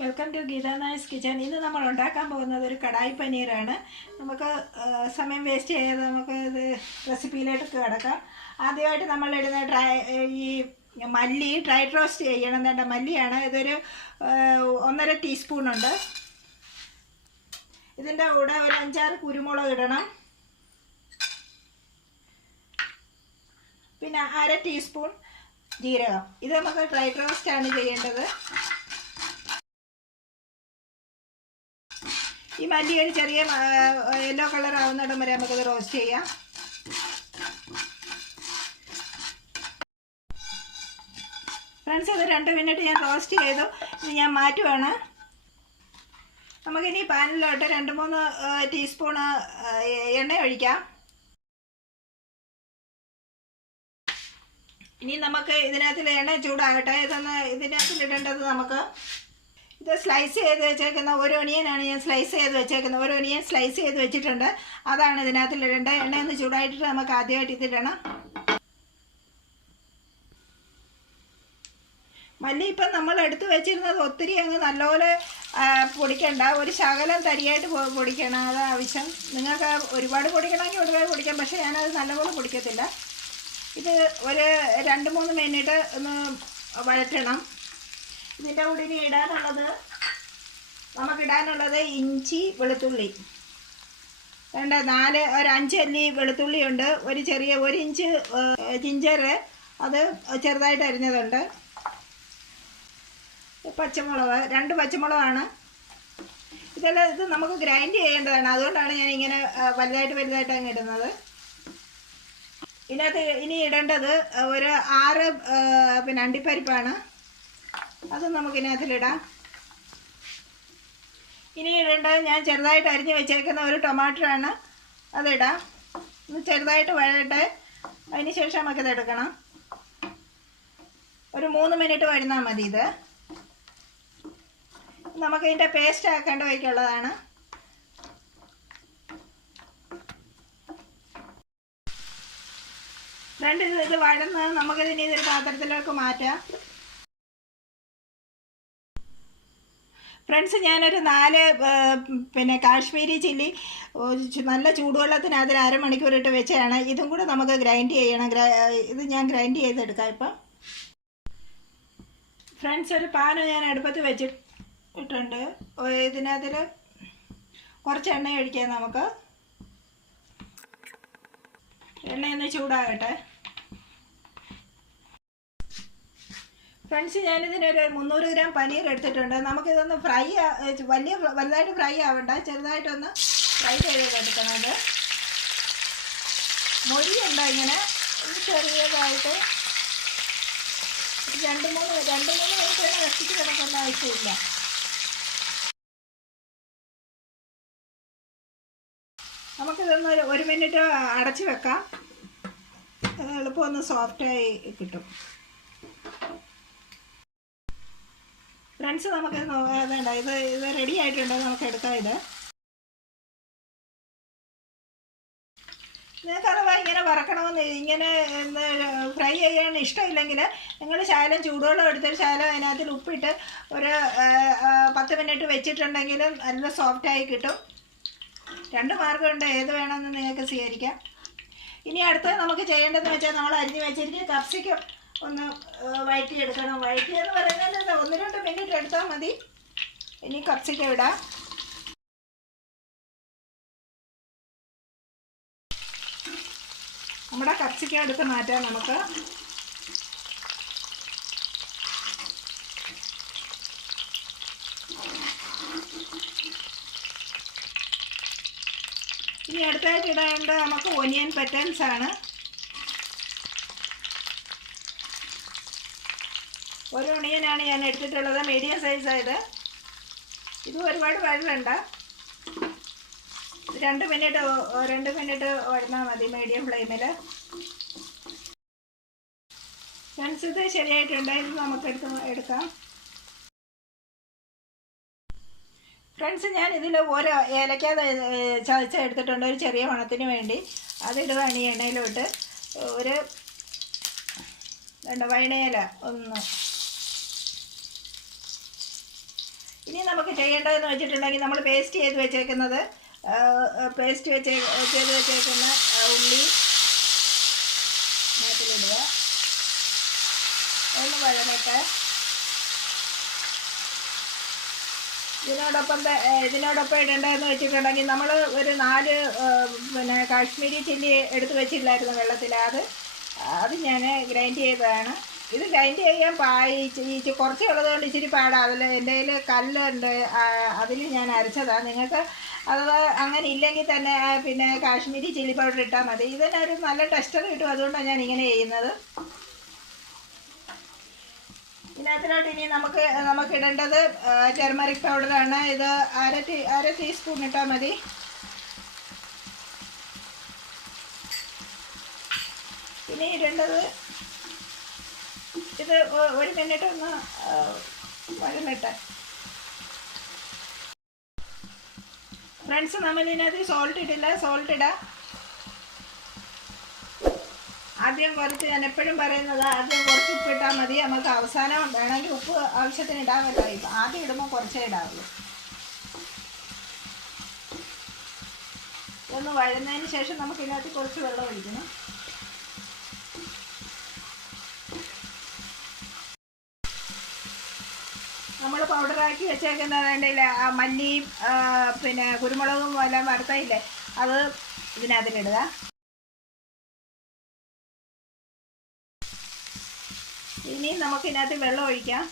Welcome to Geetha Nair's kitchen. ഇന്ന് നമ്മൾ ഉണ്ടാക്കാൻ പോകുന്നത് ഒരു കടായി പനീറാണ്. നമുക്ക് സമയം വേസ്റ്റ് ചെയ്യാതെ നമുക്ക് ഇത് റെസിപ്പിയിലേക്ക് കിടക്കാം. ആദ്യമായിട്ട് നമ്മൾ ഇടുന്ന ഈ മല്ലി ഡ്രൈ റോസ്റ്റ് ചെയ്യണം. വേണ്ട മല്ലിയാണ്. ഇതൊരു 1.5 ടീസ്പൂണുണ്ട്. ഇതിൻ്റെ കൂടെ ഒരു 5-6 കുരുമുളക് ഇടണം. പിന്നെ 1/2 ടീസ്പൂൺ ജീരകം. ഇത് നമുക്ക് ഡ്രൈ റോസ്റ്റാണ് ചെയ്യേണ്ടത്. ഈ മല്ലി ഒരു ചെറിയ യെല്ലോ കളർ ആവുന്നിടം വരെ നമുക്കത് റോസ്റ്റ് ചെയ്യാം. ഫ്രണ്ട്സ്, ഇത് 2 മിനിറ്റ് ഞാൻ റോസ്റ്റ് ചെയ്തു. ഇത് ഞാൻ മാറ്റുവാണ്. നമുക്കിനി പാനിലോട്ട് 2-3 ടീസ്പൂണ് എണ്ണ ഒഴിക്കാം. ഇനി നമുക്ക് ഇതിനകത്തിൽ എണ്ണ ചൂടാകട്ടെ. ഇതിനകത്തിലിടേണ്ടത് നമുക്ക് ഇത് സ്ലൈസ് ചെയ്ത് വെച്ചേക്കുന്ന ഒരു ഒനിയനാണ് ഞാൻ സ്ലൈസ് ചെയ്ത് വെച്ചേക്കുന്നത്. ഒരു ഒനിയൻ സ്ലൈസ് ചെയ്ത് വെച്ചിട്ടുണ്ട്. അതാണ് ഇതിനകത്തിലിടേണ്ടത്. എണ്ണയൊന്ന് ചൂടായിട്ട് നമുക്ക് ആദ്യമായിട്ട് ഇതിടണം. മല്ലി ഇപ്പം നമ്മൾ എടുത്ത് വെച്ചിരുന്നത് ഒത്തിരി അങ്ങ് നല്ലപോലെ പൊടിക്കണ്ട. ഒരു ശകലം തരിയായിട്ട് പൊടിക്കണം. അത് ആവശ്യം. നിങ്ങൾക്ക് ഒരുപാട് പൊടിക്കണമെങ്കിൽ ഒരുപാട് പൊടിക്കാം. പക്ഷേ ഞാനത് നല്ലപോലെ പൊടിക്കത്തില്ല. ഇത് ഒരു 2-3 മിനിറ്റ് ഒന്ന് വഴറ്റണം. ഇതിൻ്റെ കൂടെ ഇനി നമുക്കിടാനുള്ളത് ഇഞ്ചി, വെളുത്തുള്ളി. വേണ്ട ഒരു 5 അല്ലി വെളുത്തുള്ളിയുണ്ട്. ഒരു ചെറിയ 1 ഇഞ്ച് ജിഞ്ചർ, അത് ചെറുതായിട്ട് അരിഞ്ഞതുണ്ട്. പച്ചമുളക് 2 പച്ചമുളകാണ്. ഇത് നമുക്ക് ഗ്രൈൻഡ് ചെയ്യേണ്ടതാണ്. അതുകൊണ്ടാണ് ഞാൻ ഇങ്ങനെ വലുതായിട്ട് അങ്ങ് ഇടുന്നത്. ഇതിനകത്ത് ഇനി ഇടേണ്ടത് ഒരു 6 അണ്ടിപ്പരിപ്പാണ്. അത് നമുക്കിതിനകത്തിലിടാം. ഇനി ഇടേണ്ടത് ഞാൻ ചെറുതായിട്ട് അരിഞ്ഞ് വെച്ചേക്കുന്ന ഒരു ടൊമാറ്റോയാണ്. അതിടാം. ഒന്ന് ചെറുതായിട്ട് വഴട്ടെ. അതിന് ശേഷം നമുക്കിത് എടുക്കണം. ഒരു 3 മിനിറ്റ് വഴുന്നാൽ മതി. ഇത് നമുക്കിതിൻ്റെ പേസ്റ്റ് ആക്കേണ്ട വയ്ക്കുള്ളതാണ്. ഇത് വഴന്ന് നമുക്കിതിന് ഇതൊരു പാത്രത്തിലേക്ക് മാറ്റാം. ഫ്രണ്ട്സ്, ഞാനൊരു 4 കാശ്മീരി ചില്ലി നല്ല ചൂടുവെള്ളത്തിനകത്ത് 1/2 മണിക്കൂർ ഇട്ട് വെച്ചതാണ്. ഇതും കൂടെ നമുക്ക് ഗ്രൈൻഡ് ചെയ്യണം. ഇത് ഞാൻ ഗ്രൈൻഡ് ചെയ്തെടുക്കാം. ഇപ്പം ഫ്രണ്ട്സ്, ഒരു പാന് ഞാൻ അടുപ്പത്ത് വെച്ചിട്ടുണ്ട്. ഇതിനകത്തിൽ കുറച്ച് എണ്ണ ഒഴിക്കാം. നമുക്ക് എണ്ണയൊന്ന് ചൂടാകട്ടെ. ഫ്രണ്ട്സ്, ഞാനിതിനൊരു 300 ഗ്രാം പനീർ എടുത്തിട്ടുണ്ട്. നമുക്കിതൊന്ന് വലുതായിട്ട് ഫ്രൈ ആവണ്ട. ചെറുതായിട്ടൊന്ന് ഫ്രൈ ചെയ്തെടുക്കണം. അത് മൊഴിയുണ്ട്. ഇങ്ങനെ ചെറിയതായിട്ട് 2-3 മിനിറ്റ് റെസിപ്പി കിടക്കേണ്ട ആവശ്യമില്ല. നമുക്കിതൊന്ന് 1 മിനിറ്റ് അടച്ച് വെക്കാം. എളുപ്പം ഒന്ന് സോഫ്റ്റായി കിട്ടും. ഫ്രണ്ട്സ്, നമുക്ക് വേണ്ട. ഇത് റെഡി ആയിട്ടുണ്ട്. നമുക്ക് എടുക്കാം. ഇത് നിങ്ങൾക്ക് അഥവാ ഇങ്ങനെ വറക്കണമെന്ന് ഇങ്ങനെ ഫ്രൈ ചെയ്യാൻ ഇഷ്ടമില്ലെങ്കിൽ നിങ്ങൾ ശകലം ചൂടുവെള്ളം എടുത്തൊരു ശകലം അതിനകത്തിൽ ഉപ്പിട്ട് ഒരു 10 മിനിറ്റ് വെച്ചിട്ടുണ്ടെങ്കിൽ നല്ല സോഫ്റ്റായി കിട്ടും. 2 മാർഗ്ഗമുണ്ട്. ഏത് വേണമെന്ന് നിങ്ങൾക്ക് സ്വീകരിക്കാം. ഇനി അടുത്തത് നമുക്ക് ചെയ്യേണ്ടതെന്ന് വെച്ചാൽ നമ്മൾ അരിഞ്ഞ് വെച്ചിരിക്കുന്ന ക്യാപ്സിക്കം ഒന്ന് വഴറ്റിയെടുക്കണം. വഴറ്റിയെന്ന് പറയുന്നത് 1-2 മിനിറ്റ് എടുത്താൽ മതി. ഇനി ക്യാപ്സിക്കം ഇടാം. നമ്മുടെ ക്യാപ്സിക്കം എടുത്ത് മാറ്റാം നമുക്ക്. ഇനി അടുത്തായിട്ട് ഇടേണ്ട നമുക്ക് ഒനിയൻ പെറ്റൽസ് ആണ്. ഒരു ഒണിയനാണ് ഞാൻ എടുത്തിട്ടുള്ളത്. മീഡിയം സൈസായത്. ഇത് ഒരുപാട് വഴണ്ട. 2 മിനിറ്റ് വഴന്നാൽ മതി മീഡിയം ഫ്ലെയിമിൽ. ഫ്രണ്ട്സ്, ഇത് ശരിയായിട്ടുണ്ട്. ഇത് നമുക്ക് എടുക്കാം. ഫ്രണ്ട്സ്, ഞാൻ ഇതിൽ ഓരോ ഏലക്ക ചതച്ചെടുത്തിട്ടുണ്ട് ഒരു ചെറിയ മണത്തിന് വേണ്ടി. അതിടുകയാണ് ഈ എണ്ണയിലോട്ട്. ഒരു വൈനയില ഒന്ന് ഇനി നമുക്ക് ചെയ്യേണ്ടതെന്ന് വെച്ചിട്ടുണ്ടെങ്കിൽ നമ്മൾ പേസ്റ്റ് ചെയ്ത് വെച്ചേക്കുന്നത് ഉള്ളി അതിലിടുക. ഒന്ന് വഴമട്ടെ. ഇതിനോടൊപ്പം ഇടേണ്ടതെന്ന് വെച്ചിട്ടുണ്ടെങ്കിൽ നമ്മൾ ഒരു 4 കാശ്മീരി ചില്ലി എടുത്ത് വെച്ചില്ലായിരുന്നു വെള്ളത്തിൽ. അത് ഞാൻ ഗ്രൈൻഡ് ചെയ്തതാണ്. ഇത് ഗ്രൈൻഡ് ചെയ്യാൻ കുറച്ച് ഉള്ളതുകൊണ്ട് ഇച്ചിരി പാടാണ്. അതിൽ എൻ്റെ കയ്യിൽ കല്ലുണ്ട്, അതിൽ ഞാൻ അരച്ചതാണ്. നിങ്ങൾക്ക് അഥവാ അങ്ങനെ ഇല്ലെങ്കിൽ തന്നെ കാശ്മീരി ചില്ലി പൗഡർ ഇട്ടാൽ മതി. ഇതിനൊരു നല്ല ടെക്സ്ചർ കിട്ടും. അതുകൊണ്ടാണ് ഞാൻ ഇങ്ങനെ ചെയ്യുന്നത്. ഇതിനകത്തിലോട്ട് ഇനി നമുക്ക് ഇടേണ്ടത് ടെർമറിക് പൗഡറാണ്. ഇത് അര ടീസ്പൂൺ ഇട്ടാൽ മതി. ഇനി ഇടേണ്ടത് ഇത് 1 മിനിറ്റ് ഒന്ന് വഴന്നിട്ട്. ഫ്രണ്ട്സ്, നമ്മളിതിനകത്ത് സോൾട്ട് ഇടില്ല. സോൾട്ട് ഇടാം ആദ്യം കുറച്ച്. ഞാൻ എപ്പോഴും പറയുന്നത് ആദ്യം കുറച്ച് ഉപ്പിട്ടാൽ മതി. നമുക്ക് അവസാനം വേണമെങ്കിൽ ഉപ്പ് ആവശ്യത്തിന് ഇടാമല്ലോ. ഇപ്പം ആദ്യം ഇടുമ്പോൾ കുറച്ചേ ഇടാവുള്ളൂ. ഇതൊന്ന് വഴന്നതിന് ശേഷം നമുക്ക് ഇതിനകത്ത് കുറച്ച് വെള്ളം ഒഴിക്കണം. നമ്മൾ പൗഡറാക്കി വെച്ചേക്കുന്നതിൻ്റെ മല്ലിയും കുരുമുളകും എല്ലാം വറുത്തയില്ലേ, അത് ഇതിനകത്തിലിടുക. ഇനി നമുക്കിതിനകത്ത് വെള്ളം ഒഴിക്കാം.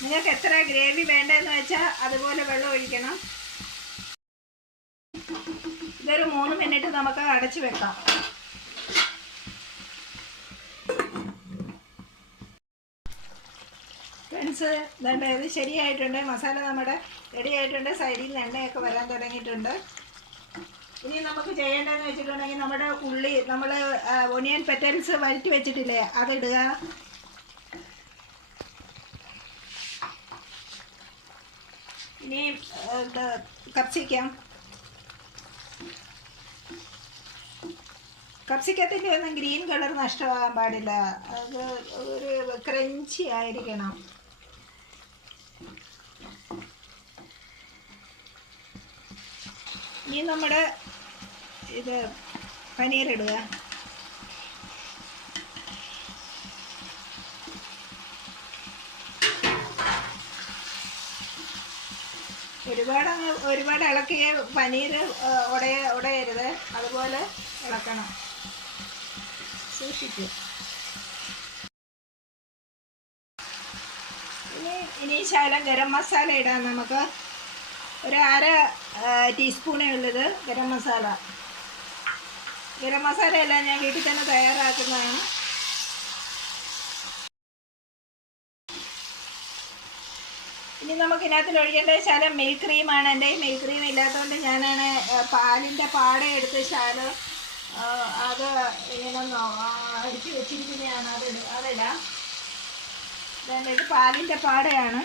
നിങ്ങൾക്ക് എത്ര ഗ്രേവി വേണ്ടതെന്ന് വെച്ചാൽ അതുപോലെ വെള്ളം ഒഴിക്കണം. ഇതൊരു 3 മിനിറ്റ് നമുക്ക് അടച്ചു വെക്കാം. ഫ്രണ്ട്സ്, ഇത് ശരിയായിട്ടുണ്ട്. മസാല നമ്മുടെ റെഡി ആയിട്ടുണ്ട്. സൈഡിൽ നിന്ന് എണ്ണയൊക്കെ വരാൻ തുടങ്ങിയിട്ടുണ്ട്. ഇനി നമുക്ക് ചെയ്യേണ്ടതെന്ന് വെച്ചിട്ടുണ്ടെങ്കിൽ നമ്മുടെ ഉള്ളി, നമ്മൾ ഒനിയൻ പെറ്റൽസ് വഴറ്റി വെച്ചിട്ടില്ലേ, അതിടുക. ഇനി കപ്സിക്കത്തിൻ്റെ ഒന്നും ഗ്രീൻ കളർ നഷ്ടമാകാൻ പാടില്ല. അത് ഒരു ക്രഞ്ചി ആയിരിക്കണം. ഇനി നമ്മുടെ പനീർ ഇടുക. ഒരുപാട് ഇളക്കിയ പനീർ ഉടയരുത്. അതുപോലെ ഇളക്കണം, സൂക്ഷിക്കും. ഇനി ശകലം ഗരം മസാല ഇടാം. നമുക്ക് ഒരു 1/2 ടീസ്പൂണേ ഉള്ളത് ഗരം മസാല. ഗരം മസാലയെല്ലാം ഞാൻ വീട്ടിൽ തന്നെ തയ്യാറാക്കുന്നതാണ്. ഇനി നമുക്ക് ഇതിനകത്തിൽ ഒഴിക്കേണ്ടത് ശകലം മിൽക്ക് ക്രീമാണ്. എൻ്റെ ഈ മിൽക്ക് ക്രീം ഇല്ലാത്തതുകൊണ്ട് ഞാനാണ് പാലിൻ്റെ പാട എടുത്ത് ശകലം അത് ഇങ്ങനെ അടിച്ച് വെച്ചിരിക്കുന്നതാണ്. അതിടാം. ഇത് പാലിൻ്റെ പാടയാണ്.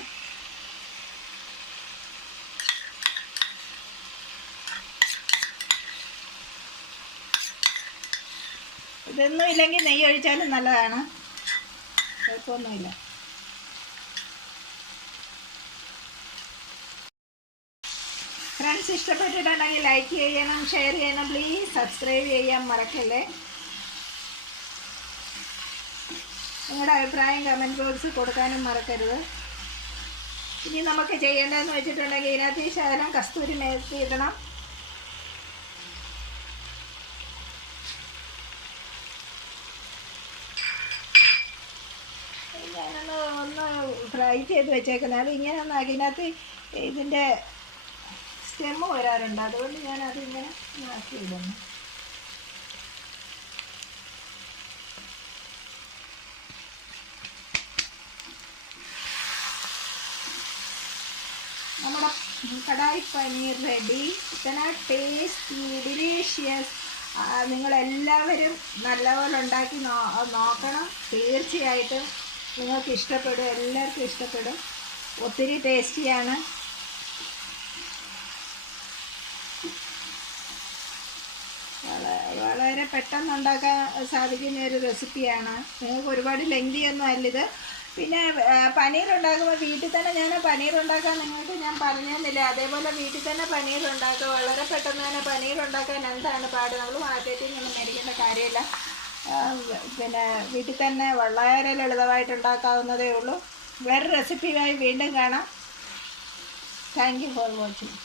ഇതൊന്നും ഇല്ലെങ്കിൽ നെയ്യ് ഒഴിച്ചാലും നല്ലതാണ്, കുഴപ്പമൊന്നുമില്ല. ഫ്രണ്ട്സ്, ഇഷ്ടപ്പെട്ടിട്ടുണ്ടെങ്കിൽ ലൈക്ക് ചെയ്യണം, ഷെയർ ചെയ്യണം, പ്ലീസ് സബ്സ്ക്രൈബ് ചെയ്യാൻ മറക്കല്ലേ. നിങ്ങളുടെ അഭിപ്രായം കമൻറ്റ് ബോക്സിൽ കൊടുക്കാനും മറക്കരുത്. ഇനി നമുക്ക് ചെയ്യേണ്ടതെന്ന് വെച്ചിട്ടുണ്ടെങ്കിൽ ഇതിനകത്ത് ശകലം കസ്തൂരി മേത്തി ഇടണം. ഞാനൊന്ന് ഫ്രൈ ചെയ്ത് വെച്ചേക്കുന്നത്. അത് ഇങ്ങനെ ഒന്ന് അതിനകത്ത് ഇതിൻ്റെ സ്റ്റെമ്മ് വരാറുണ്ട്. അതുകൊണ്ട് ഞാനതിങ്ങനെ ആക്കിയിടുന്നു. നമ്മുടെ kadai paneer ready. Tasty, delicious. നിങ്ങളെല്ലാവരും നല്ലപോലെ ഉണ്ടാക്കി നോക്കണം. തീർച്ചയായിട്ടും നിങ്ങൾക്ക് ഇഷ്ടപ്പെടും, എല്ലാവർക്കും ഇഷ്ടപ്പെടും. ഒത്തിരി ടേസ്റ്റിയാണ്. വളരെ പെട്ടെന്ന് ഉണ്ടാക്കാൻ സാധിക്കുന്ന ഒരു റെസിപ്പിയാണ്. നിങ്ങൾക്ക് ഒരുപാട് ലെങ്തിയൊന്നും അല്ലിത്. പിന്നെ പനീർ ഉണ്ടാക്കുമ്പോൾ വീട്ടിൽ തന്നെ ഞാൻ പനീർ ഉണ്ടാക്കാൻ നിങ്ങൾക്ക് ഞാൻ പറഞ്ഞു തന്നില്ല. അതേപോലെ വീട്ടിൽ തന്നെ പനീർ ഉണ്ടാക്കുക. വളരെ പെട്ടെന്ന് തന്നെ പനീർ ഉണ്ടാക്കാൻ എന്താണ് പാട്? നമ്മൾ മാർക്കറ്റിൽ നിന്ന് മേടിക്കേണ്ട കാര്യമില്ല. പിന്നെ വീട്ടിൽ തന്നെ വളരെ ലളിതമായിട്ട് ഉണ്ടാക്കാവുന്നതേ ഉള്ളൂ. വേറെ റെസിപ്പിയുമായി വീണ്ടും കാണാം. Thank you for watching.